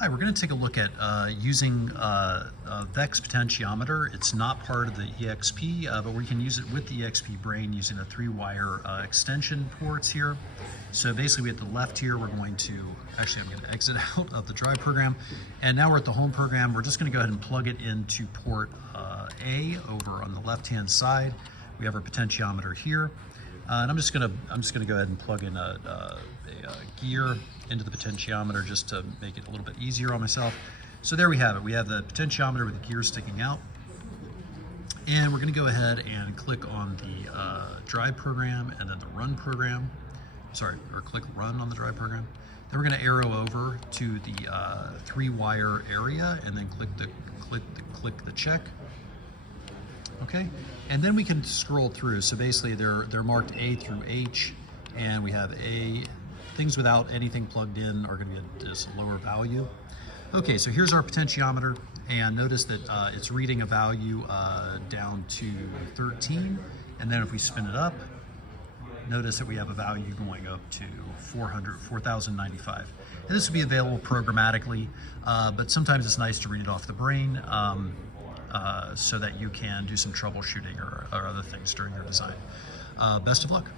Hi, we're going to take a look at using Vex Potentiometer. It's not part of the EXP, but we can use it with the EXP brain using the 3-wire extension ports here. So basically at the left here, we're going to, actually I'm going to exit out of the drive program. And now we're at the home program. We're just going to go ahead and plug it into port A over on the left-hand side. We have our potentiometer here. And I'm just gonna go ahead and plug in a gear into the potentiometer just to make it a little bit easier on myself. So there we have it. We have the potentiometer with the gear sticking out. And we're gonna go ahead and click on the drive program and then the run program. Sorry, or click run on the drive program. Then we're gonna arrow over to the 3-wire area and then click the check. Okay, and then we can scroll through. So basically they're marked A through H, and we have things without anything plugged in are going to be at this lower value. Okay, so here's our potentiometer, and notice that it's reading a value down to 13, and then if we spin it up, notice that we have a value going up to 4,095. And this will be available programmatically, but sometimes it's nice to read it off the brain. So that you can do some troubleshooting or other things during your design. Best of luck.